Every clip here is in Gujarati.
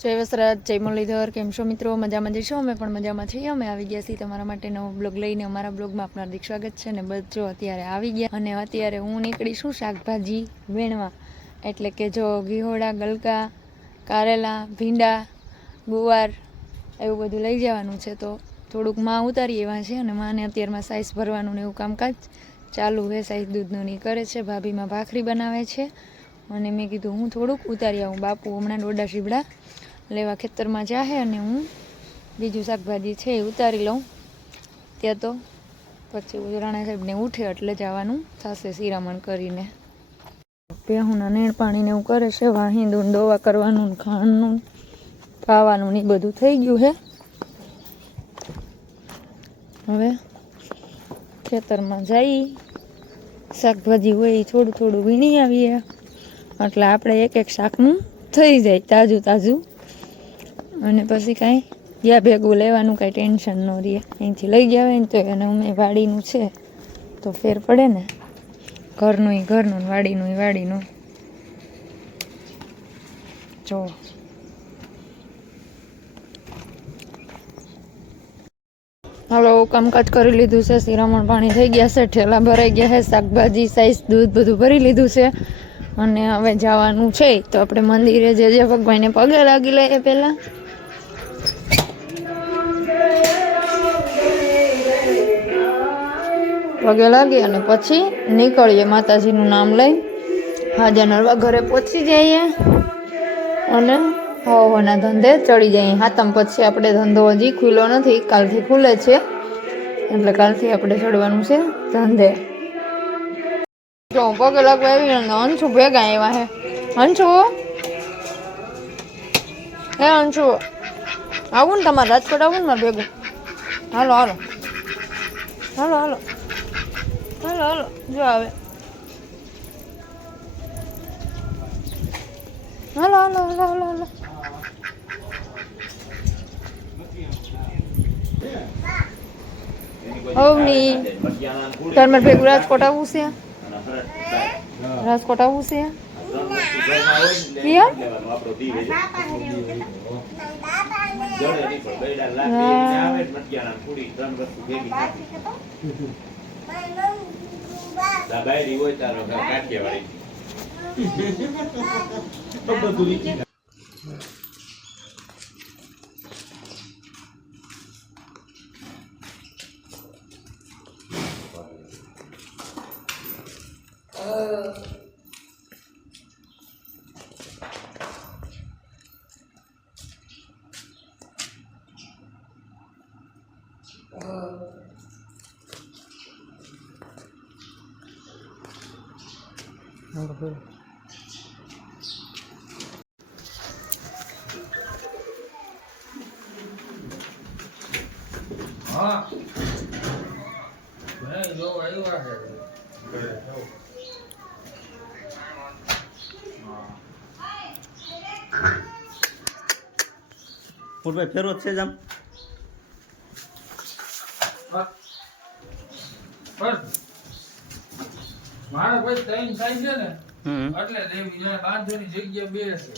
જય વસરાજ, જય મુરલીધર, કેમ છો મિત્રો? મજામાં જઈશો અમે પણ મજામાં છીએ. અમે આવી ગયા છીએ તમારા માટે નવો બ્લોગ લઈને. અમારા બ્લોગમાં આપનું હાર્દિક સ્વાગત છે ને જો અત્યારે આવી ગયા અને અત્યારે હું નીકળીશું શાકભાજી વીણવા. એટલે કે જો ઘીહોડા ગલકા, કારેલા, ભીંડા, ગુવાર એવું બધું લઈ જવાનું છે તો થોડુંકમાં ઉતારી એવા છે અને માને અત્યારમાં સાઈઝ ભરવાનું ને એવું કામકાજ ચાલુ હે સાઈઝ દૂધનું ની કરે છે. ભાભીમાં ભાખરી બનાવે છે. અને મેં કીધું હું થોડુંક ઉતારી આવું. બાપુ હમણાં ડોડા શીબડા લેવા ખેતરમાં જાહે અને હું બીજું શાકભાજી છે એ ઉતારી લઉં. ત્યાં તો પછી રાણા સાહેબને ઉઠે એટલે જવાનું થશે શિરામણ કરીને. પેહુના નેણ પાણીને એવું કરે છે વાહિંદું દોવા કરવાનું ને ખાંડનું ખાવાનું ને બધું થઈ ગયું હે. હવે ખેતરમાં જઈ, શાકભાજી હોય એ થોડું થોડું વીણી આવીએ. એટલે આપણે એક એક શાકનું થઈ જાય, તાજું તાજું. અને પછી કાંઈ યા ભેગું લેવાનું કાંઈ ટેન્શન ન રહે. અહીંથી લઈ ગયા હોય ને તો એને અમે વાડીનું છે, તો ફેર પડે ને. ઘરનું એ ઘરનું વાડીનું એ વાડીનું. જો. હાલો, કામકાજ કરી લીધું છે, શિરામણ પાણી થઈ ગયા છે, ઠેલા ભરાઈ ગયા છે, શાકભાજી સાઈઝ દૂધ બધું ભરી લીધું છે. અને હવે જવાનું છે, તો આપણે મંદિરે જે જે ભગવાનને પગે લાગી લઈએ પહેલા. પગે લાગી અને પછી નીકળીએ માતાજીનું નામ લઈ. હાજર નરવા ઘરે પહોંચી જઈએ અને હવાના ધંધે ચડી જઈએ. હાતમ પછી આપણે ધંધો હજી ખુલ્લો નથી, કાલથી ખુલે છે. એટલે કાલથી આપણે ચડવાનું છે ધંધે. જો, પગે લાગવા આવી ને અંશુ ભેગા આવ્યા હે. અંશુ? હે, અંશુ? આવું ને તમારે રાજકોટ આવું ને ભેગું? હાલો હાલો. હાલો હાલો. હાલો હાલો જો આવે હાલો હાલો હાલો હાલો હાલો અવની તાર મારે ભેગું રાજકોટ આવવું છે રાજકોટ આવવું છે ક્યાં દાબાઈ હોય તારો કાઠિયાવાડી હા. ભાઈ જો આવ્યા છે ફૂટભાઈ ફેરો છે જ આમ મારા ભાઈ ત્રણ થાય છે ને? એટલે દેવી ને બાંધવાની જગ્યા બે છે.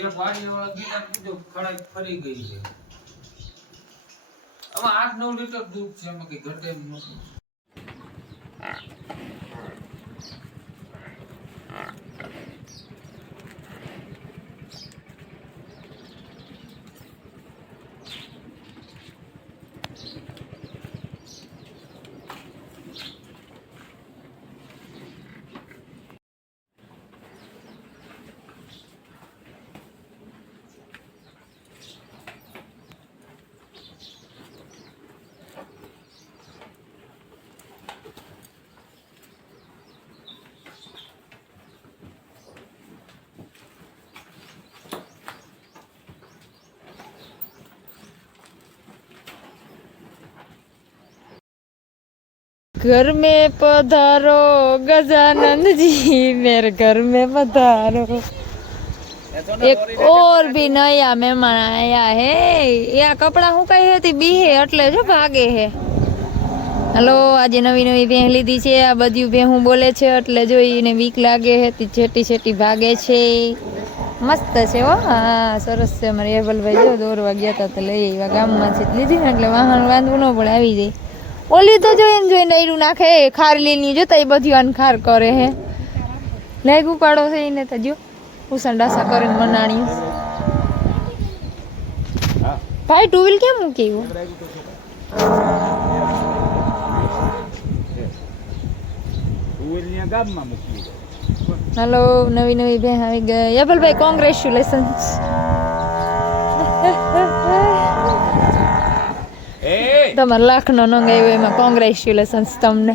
એક વાડી વાળા ગીતા કીધું ખડાઈ ફરી ગઈ છે. આમાં આઠ નવ લીટર દૂધ છે, એમાં કઈ ઘટે નથી. ઘર મે પધારો, ગજાનંદજી, મેર ઘર મે પધારો. એક ઓર ભી નયા મહેમાન આયા હે. એ આ કપડા હું કઈ હતી? બી હે એટલે જો ભાગે હે. હલો, આજે નવી નવી ભેહ લીધી છે. આ બધી ભેહું બોલે છે એટલે જોઈને વીક લાગે હે છેટી છેટી ભાગે છે. મસ્ત છે હો. હા, સરસ છે. અમારે હેબલભાઈ જો દોરવા ગયા હતા તો લઈ આવ્યા ગામમાં છે. લીધી ને એટલે વાહન વાંધવું ન પડે, આવી જાય. ઓલી તો જો એમ જોઈને એરું નાખે ખારલીની જોતા એ બધી અનખાર કરે હે. લેગ ઉપાડો છે એને તો જો ઉસણ ડાસા કરીને મનાણી ભાઈ ટુ વ્હીલ કેમ મૂકી ગામમાં હલો નવી નવી બેન આવી ગઈ. યબલભાઈ કોંગ્રેચ્યુલેશન્સ એ તમારા લાખનો નંગ આવ્યો એમાં કોંગ્રેચ્યુલેશન્સ તમને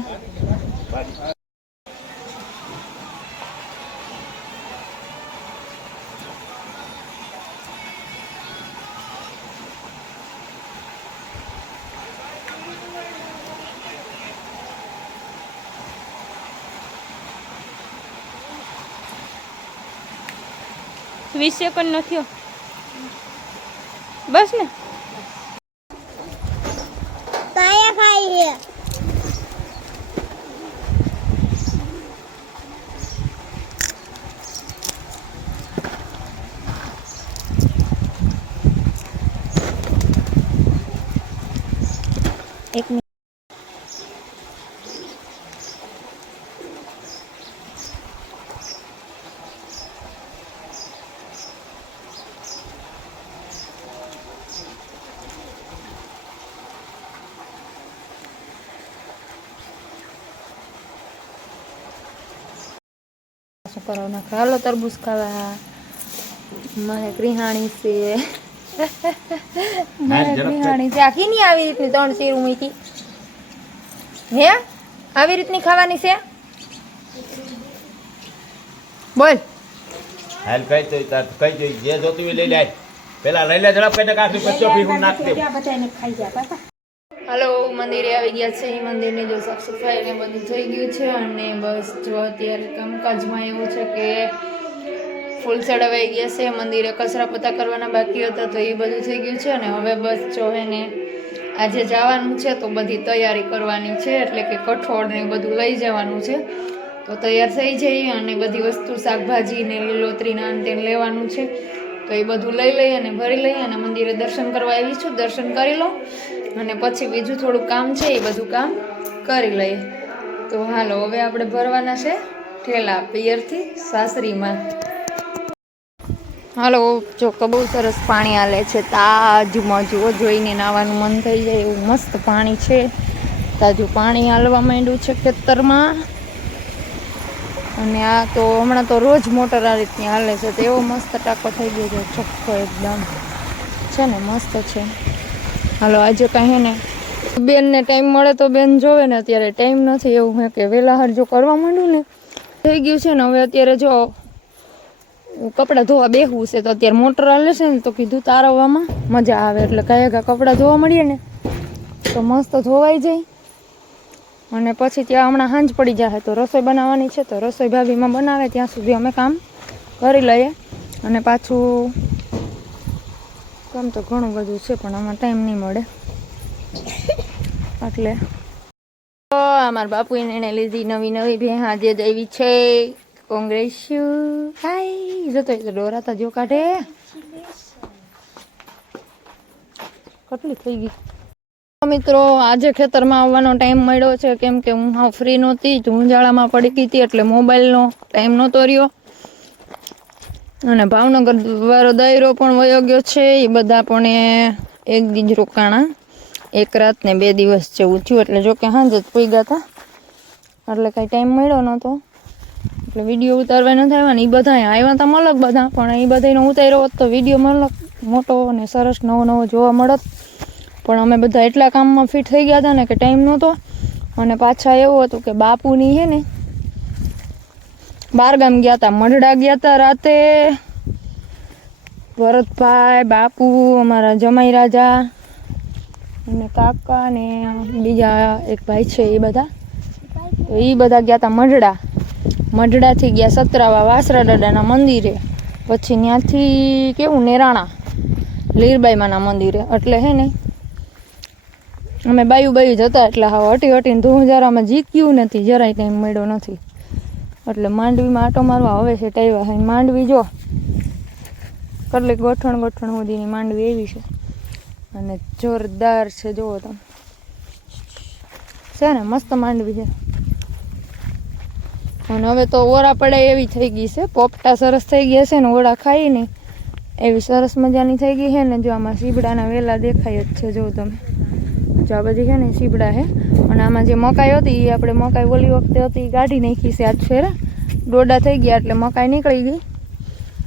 વીસ સેકન્ડ નો થયો બસ ને કાયા ખાઈ છે એક મિનિટ. શું કરો નાખો હાલો તરબૂચ ખાવા. મારે ગૃહાણી છે. ઝડપ છે આખી નહીં આવી રીતની ત્રણ શેરું મૂકી હે? આવી રીતની ખાવાની છે? બોલ. હાલ કઈ તો કઈ જોઈ જે જોતું લઈ લે પેલા લઈ લે ઝડપ કઈ કાફી પચ્ચો પી હું નાખ દે હલો મંદિરે આવી ગયા છે. મંદિરની જો સાફ સફાઈ ને બધું થઈ ગયું છે અને બસ જો અત્યારે કામકાજમાં એવું છે કે ફૂલ ચડાવાઈ ગયા છે, મંદિરે કચરા પતા કરવાના બાકી હતા તો એ બધું થઈ ગયું છે અને હવે બસ જો એને આજે જવાનું છે તો બધી તૈયારી કરવાની છે, એટલે કે કઠોળ ને બધું લઈ જવાનું છે. તો તૈયાર થઈ જઈએ અને બધી વસ્તુ શાકભાજી ને લીલોતરી ના અંતે લેવાનું છે. તો એ બધું લઈ લઈએ અને ભરી લઈએ અને મંદિરે દર્શન કરવા આવી છું દર્શન કરી લો. અને પછી બીજું થોડું કામ છે, એ બધું કામ કરી લઈએ. તો હાલો, હવે આપણે ભરવાના છે ઠેલા પિયરથી સાસરીમાં. હાલો, જો બહુ સરસ પાણી હાલે છે, તાજુમાં જુઓ, જોઈને નાવાનું મન થઈ જાય એવું મસ્ત પાણી છે. તાજું પાણી હાલવા માંડ્યું છે ખેતરમાં. અને આ તો હમણાં તો રોજ મોટર આ રીતની હાલે છે, તો એવો મસ્ત ટાંકો થઈ ગયો છે, ચોખ્ખો એકદમ. છે ને, મસ્ત છે. હાલો, આજે કાંઈ હે ને, બેનને ટાઈમ મળે તો બેન જોવે ને, અત્યારે ટાઈમ નથી એવું હે કે વહેલા હાર જો કરવા માંડું ને. થઈ ગયું છે ને, હવે અત્યારે જો કપડાં ધોવા બેહવું છે તો અત્યારે મોટર હાલે છે ને તો કીધું તારવવામાં મજા આવે. એટલે કયા કાંઈ કપડાં ધોવા મળીએ ને તો મસ્ત ધોવાઈ જાય. અને પછી ત્યાં હમણાં સાંજ પડી જાય તો રસોઈ બનાવવાની છે તો રસોઈ ભાભીમાં બનાવે, ત્યાં સુધી અમે કામ કરી લઈએ. અને પાછું કામ તો ઘણું બધું છે, પણ આમાં ટાઈમ નહીં મળે. એટલે અમારા બાપુએ એને લીધી નવી નવી ભેહા જે જ છે. કોંગ્રેસ્યુ હાય જતો ડોરાતા જો કાઢે કેટલી થઈ ગઈ મિત્રો, આજે ખેતરમાં આવવાનો ટાઈમ મળ્યો છે. કેમ કે હું હા ફ્રી નહોતી. ઝુંઝાળામાં પડી ગઈ હતી એટલે મોબાઈલનો ટાઈમ નહોતો રહ્યો. અને ભાવનગર વાળો દાયરો પણ વયો ગયો છે. એ બધા પણ એક જ રોકાણા. એક રાત ને બે દિવસ જેવું થયું. એટલે જો કે જ પી ગયા હતા. એટલે કાંઈ ટાઈમ મળ્યો નહોતો. એટલે વીડિયો ઉતારવા નથી આવ્યા ને એ બધા આવ્યા હતા મલક બધા. પણ એ બધાનો ઉતાર્યો હોત તો વીડિયો મલક મોટો અને સરસ નવો નવો જોવા મળત. પણ અમે બધા એટલા કામમાં ફિટ થઈ ગયા હતા ને કે ટાઈમ નહોતો. અને પાછા એવું હતું કે બાપુની છે ને, બારગામ ગયા હતા મઢડા ગયા હતા રાતે. ભરતભાઈ, બાપુ, અમારા જમાઈ રાજા અને કાકા ને બીજા એક ભાઈ છે એ બધા. એ બધા ગયા હતા મઢડા મઢડાથી ગયા સતરાવા વાસરા દાદાના મંદિરે. પછી ત્યાંથી કેવું, નેરાણા, લીરબાઈમાના મંદિરે. એટલે હે ને, અમે બાયું બાયું જતા એટલે હા હટી હટીને ધૂંજારામાં જીક્યું નથી, જરાય ટાઈમ મળ્યો નથી. એટલે માંડવીમાં આટો મારવા હવે છે ટાઈવા હે. માંડવી જો, કેટલીક ગોઠણ ગોઠણ સુધીની માંડવી એવી છે. અને જોરદાર છે, જુઓ તમે. છે ને, મસ્ત માંડવી છે. અને હવે તો ઓરા પડે એવી થઈ ગઈ છે. પોપટા સરસ થઈ ગયા છે ને ખાઈ નહીં. એવી સરસ મજાની થઈ ગઈ છે ને જો આમાં સીબડાના વેલા દેખાય જ છે જો તમે. જો આ બધી છે ને સીબડા છે. અને આમાં જે મકાઈ હતી એ આપણે મકાઈ ઓલી વખતે હતી કાઢી નાખી છે આજ ફેરા. ડોડા થઈ ગયા એટલે મકાઈ નીકળી ગઈ.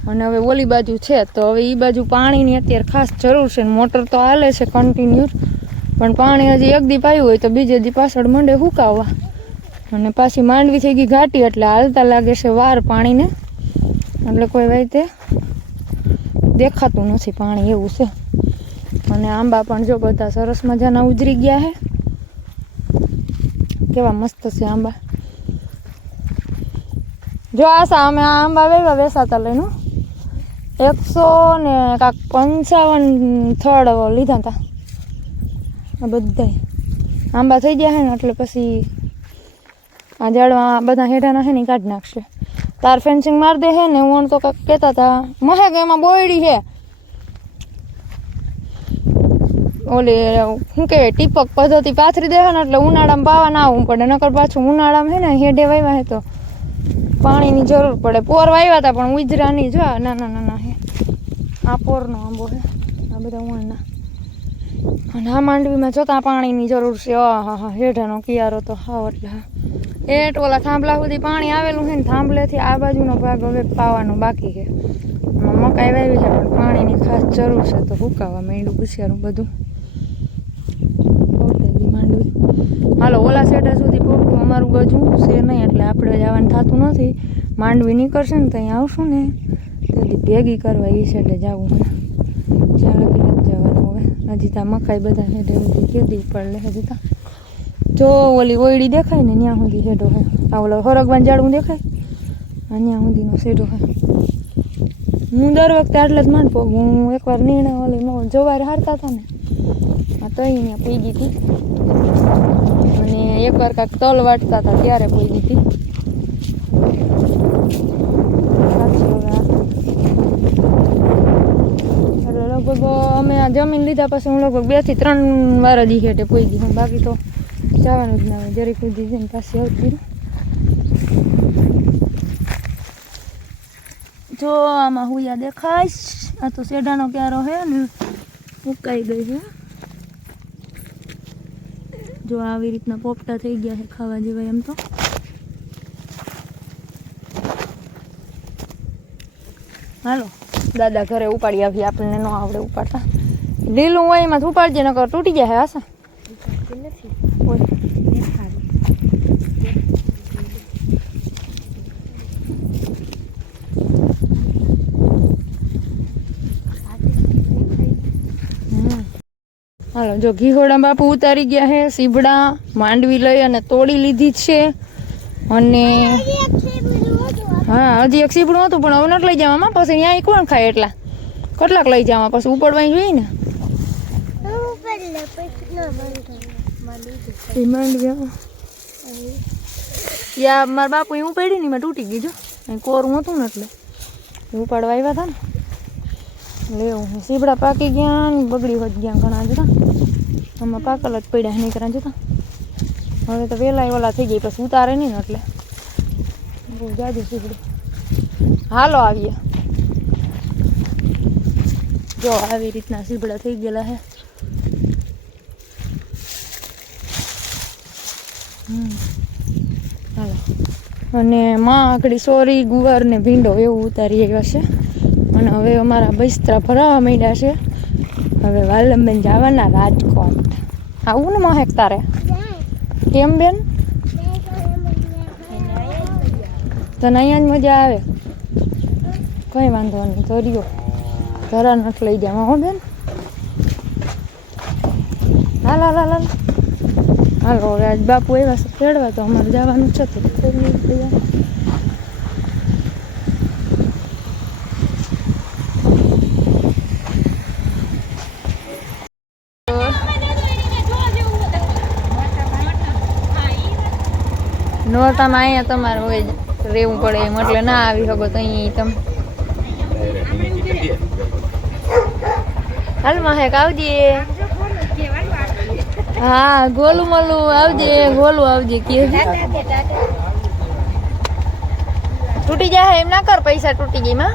અને હવે ઓલી બાજુ છે તો હવે એ બાજુ પાણીની અત્યારે ખાસ જરૂર છે મોટર તો હાલે છે કન્ટિન્યુ પણ પાણી હજી એક દી પાયું હોય તો બીજે દી પાછળ મંડે હુકાવવા અને પાછી માંડવી થઈ ગઈ ઘાટી, એટલે હાલતા લાગે છે વાર પાણીને. એટલે કોઈ વાતે દેખાતું નથી પાણી એવું છે. અને આંબા પણ જો બધા સરસ મજાના ઉજરી ગયા છે કેવા મસ્ત છે આંબા. જો આ સામે આ આંબા વેવા વેસાતા લઈને એકસો ને કાંક પંચાવન થડ લીધા હતા આ બધાય. આંબા થઈ ગયા છે ને, એટલે પછી આ ઝાડવા બધા હેઠાના હે ને કાઢી નાખશે. તાર ફેન્સિંગ માર દે છે ને, હું તો કાંક કહેતા હતા મહે કે એમાં બોયડી છે ઓલી શું કહેવાય ટીપક પદ્ધતિ પાથરી દે ને, એટલે ઉનાળામાં પાવા ના આવવું પડે, નકર પાછું ઉનાળામાં છે ને હેડે વાવ્યા હે તો પાણીની જરૂર પડે. પોર વાવ્યા હતા પણ ઉજરા નહીં જો, ના નાના નાના હે. આ પોરનો આંબો છે આ બધા ઉણના અને આ માંડવીમાં જોતા પાણીની જરૂર છે. હા હા હેઠાનો કિયારો તો હાવ એટલે હા. એટ ઓલા થાંભલા સુધી પાણી આવેલું છે ને થાંભલેથી આ બાજુનો ભાગ હવે પાવાનો બાકી છે. મકાઈ વાવી છે, પણ પાણીની ખાસ જરૂર છે તો હુકાવા માંડ્યું ગુસિયારું બધું. માંડવી હાલો, ઓલા સેટા સુધી પહોંચવું અમારું બાજુ છે નહીં એટલે આપણે જવાનું થતું નથી. માંડવી નીકળશે ને ત્યાં આવશું ને. તેથી ભેગી કરવા એ સાઈડે જવું મને જ્યાં હજી ત્યાં મકાઈ બધા હેઠે બધી કેદી ઉપર લે હજી ત્યાં જો ઓલી ઓયડી દેખાય ને ત્યાં સુધી હેઠો હે. આ ઓલો હરગવાન જાડવું દેખાય? આ ત્યાં સુધીનો શેઢો હે. હું દર વખતે આટલે જ માન પગ હું એકવાર નિર્ણય ઓલી જવારે હારતા હતા ને, આ તો અહીંયા પી ગઈ હતી. અને એકવાર કાંક તલ વાટતા હતા, ત્યારે પી ગઈ સાચી હવે આ. એટલે લગભગ અમે આ જમીન લીધા પછી હું લગભગ બેથી ત્રણ વાર જ હેઠે પોઈ ગઈ બાકી તો જવાનું જ ના હોય. જરીક સુધી જઈને પાછી આવતી જો આમાં હુયા દેખાય આ તો શેઢાનો ક્યારો હે ને, મુકાઈ ગઈ છે જો, આવી રીતના પોપટા થઈ ગયા છે ખાવા જેવા એમ તો. હાલો. દાદા ઘરે ઉપાડી આવી, આપણને ન આવડે ઉપાડતા. લીલું હોય એમાં ઉપાડજે, નકર તૂટી જાય આશા. હાલો, જો ઘીહોડા બાપુ ઉતારી ગયા છે સીબડા માંડવી લઈ અને તોડી લીધી છે. અને હા, હજી એક સીબડું હતું, પણ હવે નથી લઈ જવામાં. પછી અહીંયા કોણ ખાય એટલા? કેટલાક લઈ જવા પછી ઉપડવાની જોઈએ ને. યા, મારા બાપુ એ ઉપાડી ને મેં તૂટી ગયું, જો. કોરું હતું ને એટલે. ઉપાડવા આવ્યા હતા ને. લેવું સીબડા પાકી ગયા ને, બગડી હોત ગયા ઘણા જતા આમાં પાકલ જ પડ્યા નીકળ્યા જતા હવે તો વહેલા ઓલા થઈ ગઈ પછી ઉતારે નહીં ને એટલે. બહુ જાજુ સીબડું હાલો આવીએ. જો આવી રીતના સીબડા થઈ ગયેલા છે હમ. હાલો. અને માં આકડી સોરી ગુવાર ને ભીંડો એવું ઉતારી આવ્યા છે. અને હવે અમારા બૈસ્ત્રા ભરાવા માંડ્યા છે. હવે વાલમબેન જવાના રાજકોટ. આવું ને મહેક તારે? કેમ બેન? તને અહીંયા જ મજા આવે. કંઈ વાંધો નહીં તો રહ્યો ધરા નથી લઈ જવા હો બેન. હાલ હાલ હાલ. હાલ હાલો આજ બાપુ એવા છે ખેડવા, તો અમારે જવાનું છે તો. નોરતામાં અહીંયા તમારે હોય રહેવું પડે એમ, એટલે ના આવી શકો તો અહીં તમે. હાલ મહેક, આવજે. હા, ગોલું મોલું, આવજે, ગોલું આવજે, કે તૂટી જાય એમ ના કર, પૈસા તૂટી ગઈ માં